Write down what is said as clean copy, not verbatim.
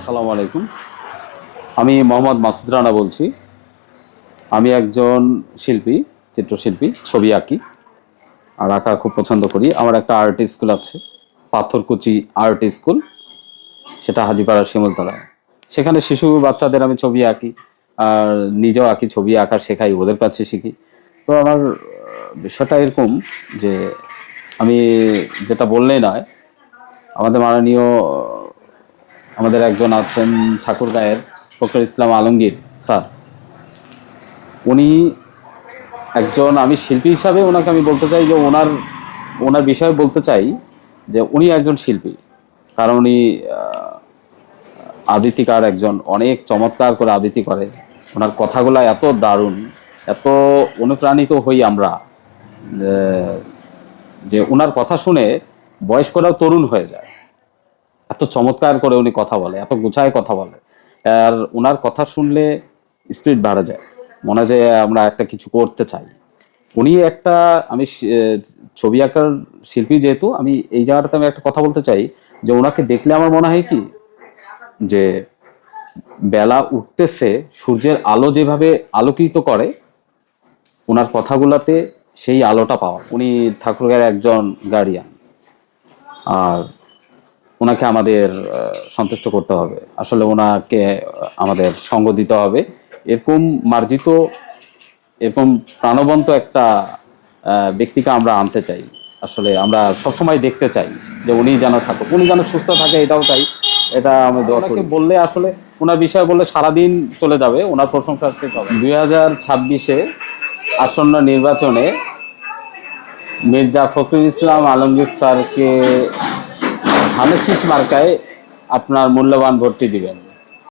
আসসালামু আলাইকুম। আমি মোহাম্মদ মাসুদ রানা বলছি। আমি একজন শিল্পী, চিত্রশিল্পী, ছবি আঁকি আর আঁকা খুব পছন্দ করি। আমার একটা আর্ট স্কুল আছে, পাথরকুচি আর্ট স্কুল, সেটা হাজীপাড়া শিমুলতলায়। সেখানে শিশু বাচ্চাদের আমি ছবি আঁকি আর নিজেও আঁকি, ছবি আঁকা শেখাই, ওদের কাছে শিখি। তো আমার বিষয়টা এরকম যে আমি যেটা বললেই নয়, আমাদের মাননীয় আমাদের একজন আছেন ঠাকুরগাঁয়ের ফখরুল ইসলাম আলমগীর স্যার। উনি একজন, আমি শিল্পী হিসাবে ওনাকে আমি বলতে চাই যে ওনার ওনার বিষয়ে বলতে চাই যে উনি একজন শিল্পী। কারণ উনি আবৃত্তিকার, একজন অনেক চমৎকার করে আবৃত্তি করে। ওনার কথাগুলো এত দারুণ, এত অনুপ্রাণিত হই আমরা যে যে ওনার কথা শুনে বয়স্করাও তরুণ হয়ে যায়। এত চমৎকার করে উনি কথা বলে, এত গুছায় কথা বলে। আর ওনার কথা শুনলে স্পিরিট বাড়া যায়, মনে হয় যে আমরা একটা কিছু করতে চাই। উনি একটা, আমি ছবি আঁকার শিল্পী যেহেতু, আমি এই জায়গাটাতে আমি একটা কথা বলতে চাই যে ওনাকে দেখলে আমার মনে হয় কি যে বেলা উঠতেছে, সূর্যের আলো যেভাবে আলোকিত করে, ওনার কথাগুলাতে সেই আলোটা পাওয়া। উনি ঠাকুরগাঁয়ের একজন গার্ডিয়ান, আর ওনাকে আমাদের সন্তুষ্ট করতে হবে। আসলে ওনাকে আমাদের সঙ্গ দিতে হবে। এরকম মার্জিত, এরকম প্রাণবন্ত একটা ব্যক্তিকে আমরা আনতে চাই। আসলে আমরা সবসময় দেখতে চাই যে উনি যেন থাকুক, উনি যেন সুস্থ থাকে, এটাও চাই। এটা আমি দোয়া করি। বললে আসলে ওনার বিষয়ে বললে সারাদিন চলে যাবে, ওনার প্রশংসা শেষ হবে। 2026-এ আসন্ন নির্বাচনে মির্জা ফখরুল ইসলাম আলমগীর স্যারকে ধানের শীষ মার্কায় আপনার মূল্যবান ভোটটি দিবেন।